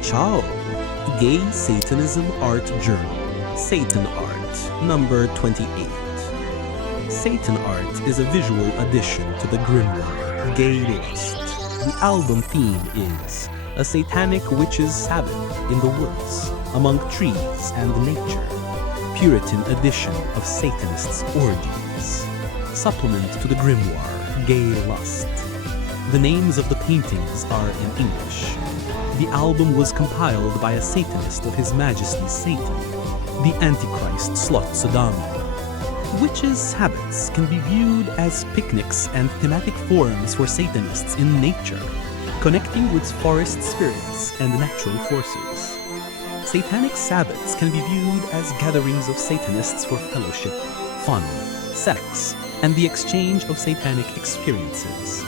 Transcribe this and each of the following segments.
Ciao! Gay Satanism Art Journal, Satan Art, number 28. Satan Art is a visual addition to the Grimoire, Gay Lust. The album theme is a satanic witch's Sabbath in the woods, among trees and nature. Puritan edition of Satanists' orgies. Supplement to the Grimoire, Gay Lust. The names of the paintings are in English. The album was compiled by a Satanist of His Majesty Satan, the Antichrist SlutSodomia. Witches' Sabbaths can be viewed as picnics and thematic forums for Satanists in nature, connecting with forest spirits and natural forces. Satanic Sabbaths can be viewed as gatherings of Satanists for fellowship, fun, sex, and the exchange of satanic experiences.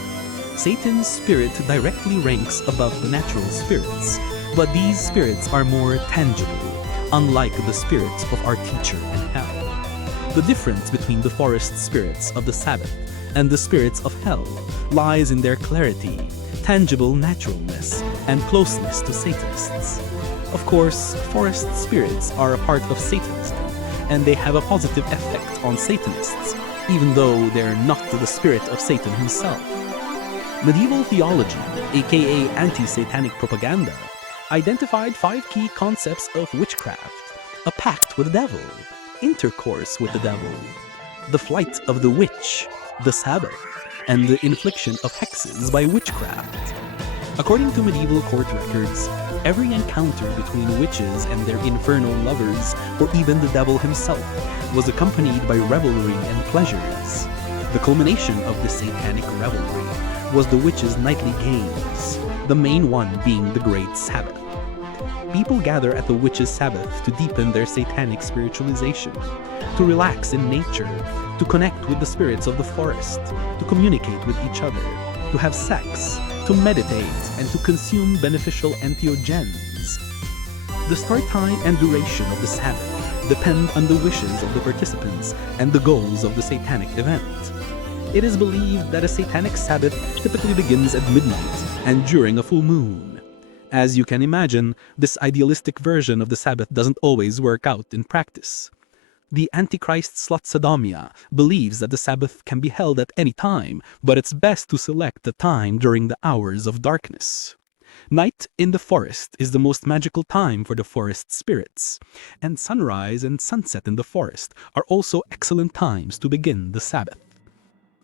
Satan's spirit directly ranks above the natural spirits, but these spirits are more tangible, unlike the spirits of our teacher in hell. The difference between the forest spirits of the Sabbath and the spirits of hell lies in their clarity, tangible naturalness, and closeness to Satanists. Of course, forest spirits are a part of Satanism, and they have a positive effect on Satanists, even though they're not the spirit of Satan himself. Medieval theology, aka anti-satanic propaganda, identified 5 key concepts of witchcraft: a pact with the devil, intercourse with the devil, the flight of the witch, the Sabbath, and the infliction of hexes by witchcraft. According to medieval court records, every encounter between witches and their infernal lovers, or even the devil himself, was accompanied by revelry and pleasures. The culmination of this satanic revelry was the witches' nightly games, the main one being the Great Sabbath. People gather at the witches' Sabbath to deepen their satanic spiritualization, to relax in nature, to connect with the spirits of the forest, to communicate with each other, to have sex, to meditate, and to consume beneficial entheogens. The start time and duration of the Sabbath depend on the wishes of the participants and the goals of the satanic event. It is believed that a satanic Sabbath typically begins at midnight and during a full moon. As you can imagine, this idealistic version of the Sabbath doesn't always work out in practice. The Antichrist SlutSodomia believes that the Sabbath can be held at any time, but it's best to select the time during the hours of darkness. Night in the forest is the most magical time for the forest spirits, and sunrise and sunset in the forest are also excellent times to begin the Sabbath.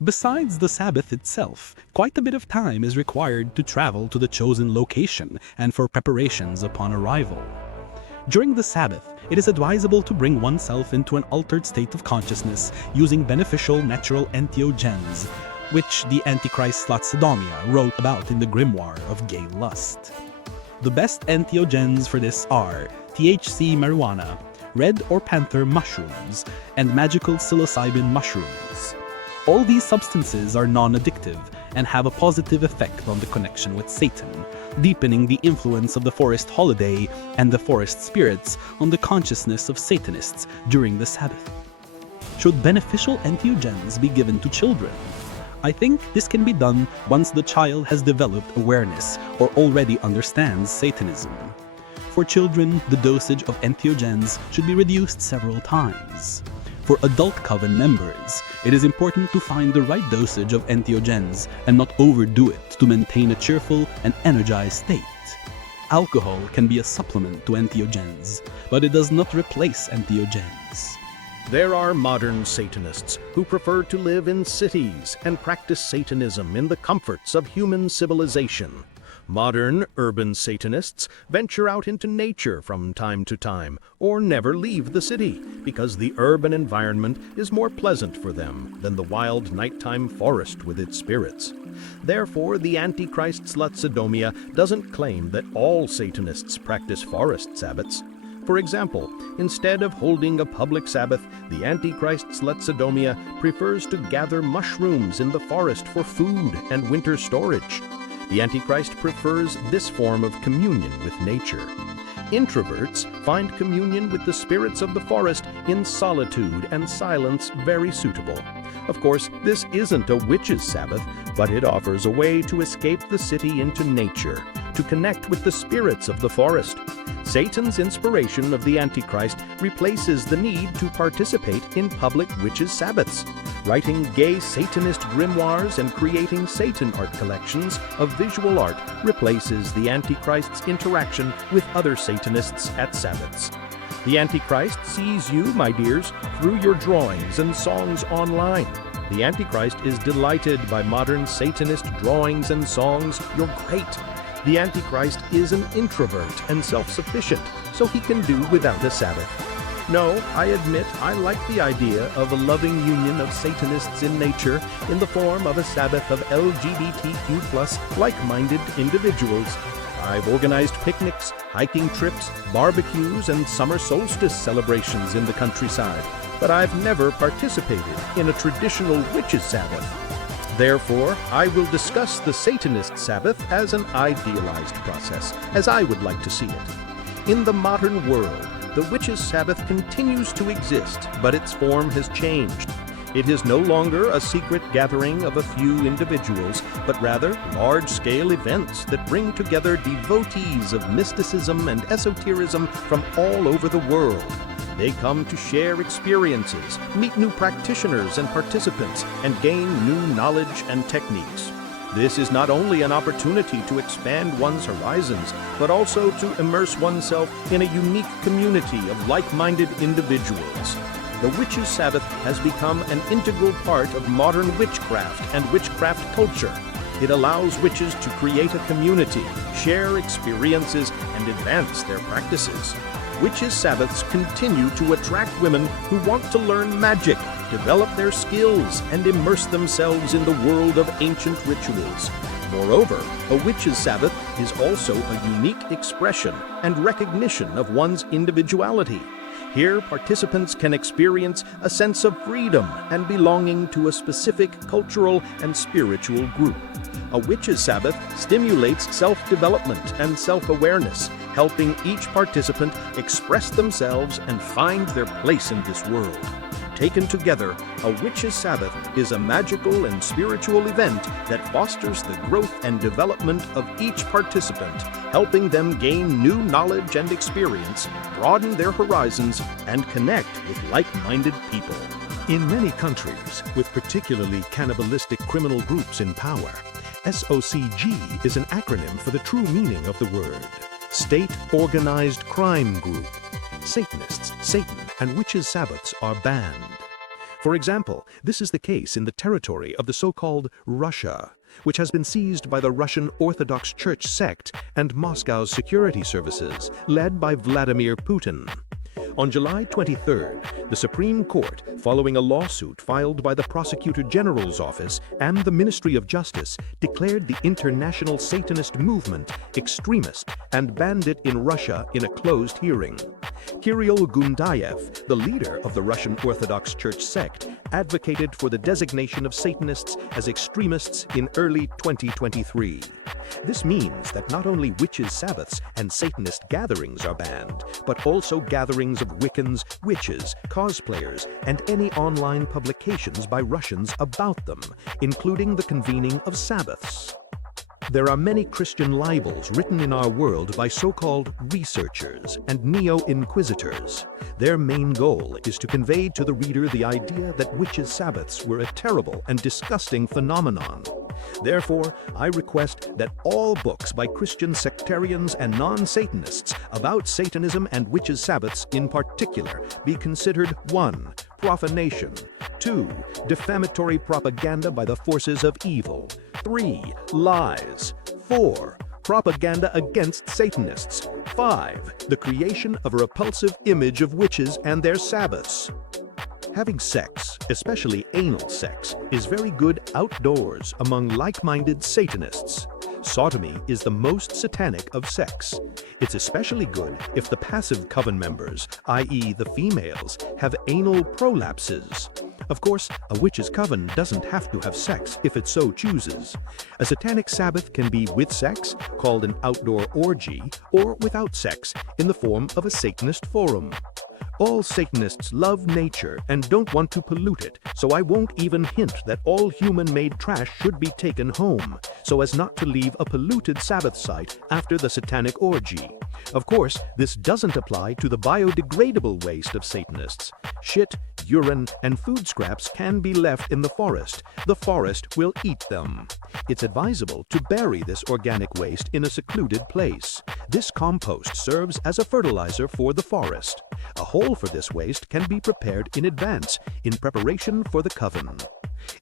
Besides the Sabbath itself, quite a bit of time is required to travel to the chosen location and for preparations upon arrival. During the Sabbath, it is advisable to bring oneself into an altered state of consciousness using beneficial natural entheogens, which the Antichrist SlutSodomia wrote about in the Grimoire of Gay Lust. The best entheogens for this are THC marijuana, red or panther mushrooms, and magical psilocybin mushrooms. All these substances are non-addictive and have a positive effect on the connection with Satan, deepening the influence of the forest holiday and the forest spirits on the consciousness of Satanists during the Sabbath. Should beneficial entheogens be given to children? I think this can be done once the child has developed awareness or already understands Satanism. For children, the dosage of entheogens should be reduced several times. For adult coven members, it is important to find the right dosage of entheogens and not overdo it to maintain a cheerful and energized state. Alcohol can be a supplement to entheogens, but it does not replace entheogens. There are modern Satanists who prefer to live in cities and practice Satanism in the comforts of human civilization. Modern urban Satanists venture out into nature from time to time or never leave the city because the urban environment is more pleasant for them than the wild nighttime forest with its spirits. Therefore, the Antichrist SlutSodomia doesn't claim that all Satanists practice forest Sabbaths. For example, instead of holding a public Sabbath, the Antichrist SlutSodomia prefers to gather mushrooms in the forest for food and winter storage. The Antichrist prefers this form of communion with nature. Introverts find communion with the spirits of the forest in solitude and silence very suitable. Of course, this isn't a witch's Sabbath, but it offers a way to escape the city into nature, to connect with the spirits of the forest. Satan's inspiration of the Antichrist replaces the need to participate in public witches' Sabbaths. Writing gay Satanist grimoires and creating Satan art collections of visual art replaces the Antichrist's interaction with other Satanists at Sabbaths. The Antichrist sees you, my dears, through your drawings and songs online. The Antichrist is delighted by modern Satanist drawings and songs. You're great. The Antichrist is an introvert and self-sufficient, so he can do without a Sabbath. No, I admit I like the idea of a loving union of Satanists in nature in the form of a Sabbath of LGBTQ+ like-minded individuals. I've organized picnics, hiking trips, barbecues, and summer solstice celebrations in the countryside, but I've never participated in a traditional witches' Sabbath. Therefore, I will discuss the Satanist Sabbath as an idealized process, as I would like to see it. In the modern world, the witches' Sabbath continues to exist, but its form has changed. It is no longer a secret gathering of a few individuals, but rather large-scale events that bring together devotees of mysticism and esotericism from all over the world. They come to share experiences, meet new practitioners and participants, and gain new knowledge and techniques. This is not only an opportunity to expand one's horizons, but also to immerse oneself in a unique community of like-minded individuals. The Witches' Sabbath has become an integral part of modern witchcraft and witchcraft culture. It allows witches to create a community, share experiences, and advance their practices. Witches' Sabbaths continue to attract women who want to learn magic, develop their skills, and immerse themselves in the world of ancient rituals. Moreover, a witches' Sabbath is also a unique expression and recognition of one's individuality. Here, participants can experience a sense of freedom and belonging to a specific cultural and spiritual group. A witches' Sabbath stimulates self-development and self-awareness, helping each participant express themselves and find their place in this world. Taken together, a witches' Sabbath is a magical and spiritual event that fosters the growth and development of each participant, helping them gain new knowledge and experience, broaden their horizons, and connect with like-minded people. In many countries, with particularly cannibalistic criminal groups in power, SOCG is an acronym for the true meaning of the word: State Organized Crime Group. Satanists, Satan, and witches' Sabbaths are banned. For example, this is the case in the territory of the so-called Russia, which has been seized by the Russian Orthodox Church sect and Moscow's security services, led by Vladimir Putin. On July 23rd, the Supreme Court, following a lawsuit filed by the Prosecutor General's Office and the Ministry of Justice, declared the international Satanist movement extremist and banned it in Russia in a closed hearing. Kirill Gundayev, the leader of the Russian Orthodox Church sect, advocated for the designation of Satanists as extremists in early 2023. This means that not only witches' Sabbaths and Satanist gatherings are banned, but also gatherings of Wiccans, witches, cosplayers, and any online publications by Russians about them, including the convening of Sabbaths. There are many Christian libels written in our world by so-called researchers and neo-inquisitors. Their main goal is to convey to the reader the idea that witches' Sabbaths were a terrible and disgusting phenomenon. Therefore, I request that all books by Christian sectarians and non-Satanists about Satanism and witches' Sabbaths in particular be considered 1. Profanation, 2. Defamatory propaganda by the forces of evil, 3. Lies, 4. Propaganda against Satanists, 5. The creation of a repulsive image of witches and their Sabbaths. Having sex, especially anal sex, is very good outdoors among like-minded Satanists. Sodomy is the most satanic of sex. It's especially good if the passive coven members, i.e. the females, have anal prolapses. Of course, a witch's coven doesn't have to have sex if it so chooses. A Satanic Sabbath can be with sex, called an outdoor orgy, or without sex, in the form of a Satanist forum. All Satanists love nature and don't want to pollute it, so I won't even hint that all human-made trash should be taken home, so as not to leave a polluted Sabbath site after the satanic orgy. Of course, this doesn't apply to the biodegradable waste of Satanists. Shit, urine, and food scraps can be left in the forest. The forest will eat them. It's advisable to bury this organic waste in a secluded place. This compost serves as a fertilizer for the forest. A hole for this waste can be prepared in advance, in preparation for the coven.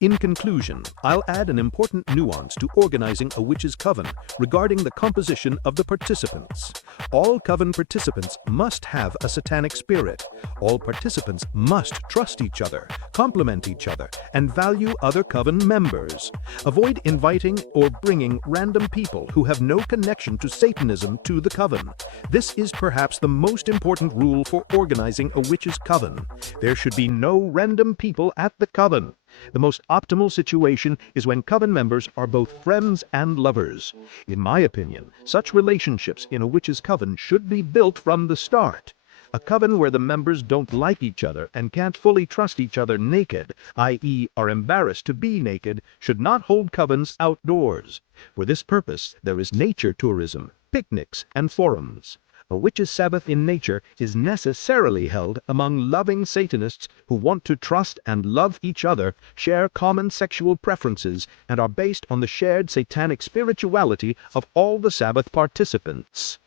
In conclusion, I'll add an important nuance to organizing a witches' coven regarding the composition of the participants. All coven participants must have a satanic spirit. All participants must trust each other, complement each other, and value other coven members. Avoid inviting or bringing random people who have no connection to Satanism to the coven. This is perhaps the most important rule for organizing a witches' coven. There should be no random people at the coven. The most optimal situation is when coven members are both friends and lovers. In my opinion, such relationships in a witches' coven should be built from the start. A coven where the members don't like each other and can't fully trust each other naked, i.e. are embarrassed to be naked, should not hold covens outdoors. For this purpose, there is nature tourism, picnics, and forums. A witches' Sabbath in nature is necessarily held among loving Satanists who want to trust and love each other, share common sexual preferences, and are based on the shared satanic spirituality of all the Sabbath participants.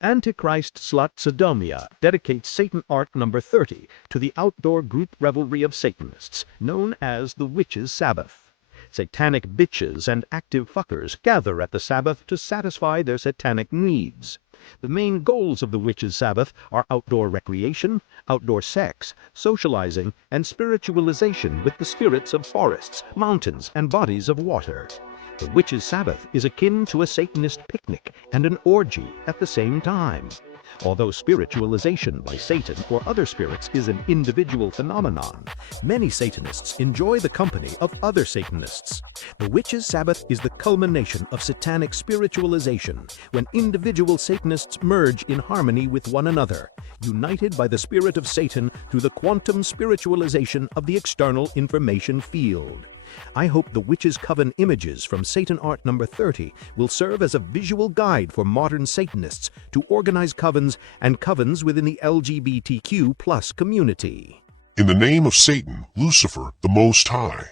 Antichrist SlutSodomia dedicates Satan Art number 30 to the outdoor group revelry of Satanists, known as the Witches' Sabbath. Satanic bitches and active fuckers gather at the Sabbath to satisfy their satanic needs. The main goals of the Witches' Sabbath are outdoor recreation, outdoor sex, socializing, and spiritualization with the spirits of forests, mountains, and bodies of water. The Witches' Sabbath is akin to a Satanist picnic and an orgy at the same time. Although spiritualization by Satan or other spirits is an individual phenomenon, many Satanists enjoy the company of other Satanists. The Witches' Sabbath is the culmination of satanic spiritualization, when individual Satanists merge in harmony with one another, united by the spirit of Satan through the quantum spiritualization of the external information field. I hope the Witches' Coven images from Satan Art number 30 will serve as a visual guide for modern Satanists to organize covens and covens within the LGBTQ+ community. In the name of Satan, Lucifer, the Most High.